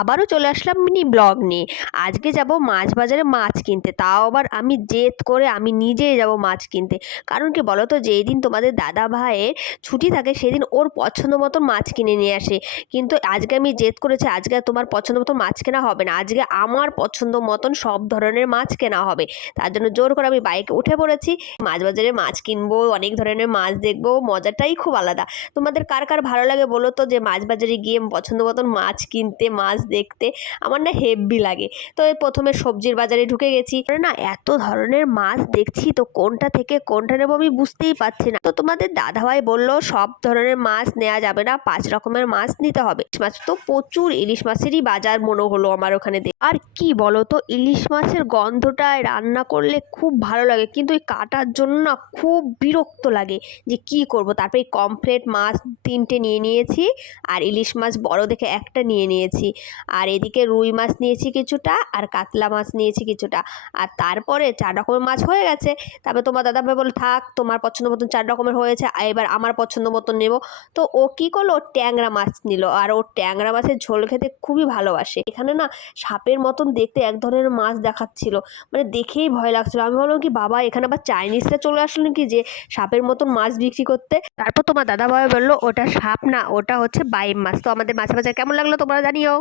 আবারও চলে আসলাম mini blog নিয়ে। আজকে যাব মাছ বাজারে মাছ কিনতে, তাও আবার আমি জেদ করে আমি নিজেই যাব মাছ কিনতে। কারণ কি বলো তো, যেই দিন তোমাদের দাদা ভাইয়ের ছুটি থাকে সেদিন ওর পছন্দ মতন মাছ কিনে নিয়ে আসে। কিন্তু আজকে আমি জেদ করেছি, আজকে আর তোমার পছন্দ মতন মাছ কেনা হবে না, আজকে আমার পছন্দ মতন সব ধরনের মাছ কেনা হবে। তার জন্য জোর করে আমি বাইকে উঠে পড়েছি, মাছ বাজারে মাছ কিনবো, অনেক ধরনের মাছ দেখবো, মজাটাই খুব আলাদা। তোমাদের কার কার ভালো লাগে বলো তো, যে মাছ বাজারে গিয়ে পছন্দ মতন মাছ কিনতে, মাছ দেখতে? আমার না হেব্বি লাগে। তো এই প্রথমে সবজির বাজারে ঢুকে গেছি, না এত ধরনের মাছ দেখছি, তো কোনটা থেকে কোনটা নেবো আমি বুঝতেই পারছি না। তো তোমাদের দাদাভাই বললো সব ধরনের মাছ নেওয়া যাবে না, 5 রকমের মাছ নিতে হবে। মাছ তো প্রচুর, ইলিশ মাছেরই বাজার মনে হলো আমার ওখানে। আর কি বলো তো, ইলিশ মাছের গন্ধটায় রান্না করলে খুব ভালো লাগে, কিন্তু এই কাটার জন্য না খুব বিরক্ত লাগে যে কি করব। তারপরে এই কমপ্লেট মাছ 3টে নিয়ে নিয়েছি, আর ইলিশ মাছ বড় দেখে একটা নিয়ে নিয়েছি, আর এদিকে রুই মাছ নিয়েছি কিছুটা, আর কাতলা মাছ নিয়েছি কিছুটা। আর তারপরে 4 রকমের মাছ হয়ে গেছে। তারপরে তোমার দাদাভাই বলল থাক, তোমার পছন্দ মতন 4 রকমের হয়েছে, এবার আমার পছন্দ মতন নেব। তো ও কি করলো, ট্যাংরা মাছ নিল, আর ও ট্যাংরা মাছের ঝোল খেতে খুবই ভালোবাসে। এখানে না সাপের মতন দেখতে এক ধরনের মাছ দেখাচ্ছিল, মানে দেখেই ভয় লাগছিল। আমি ভাবলাম কি বাবা, এখানে আবার চাইনিজরা চলে আসলো নাকি যে সাপের মতন মাছ বিক্রি করতে। তারপর তোমার দাদাভাই বললো ওটা সাপ না, ওটা হচ্ছে বাইম মাছ। তো আমাদের মাছ বাজার কেমন লাগলো তোমরা জানিও।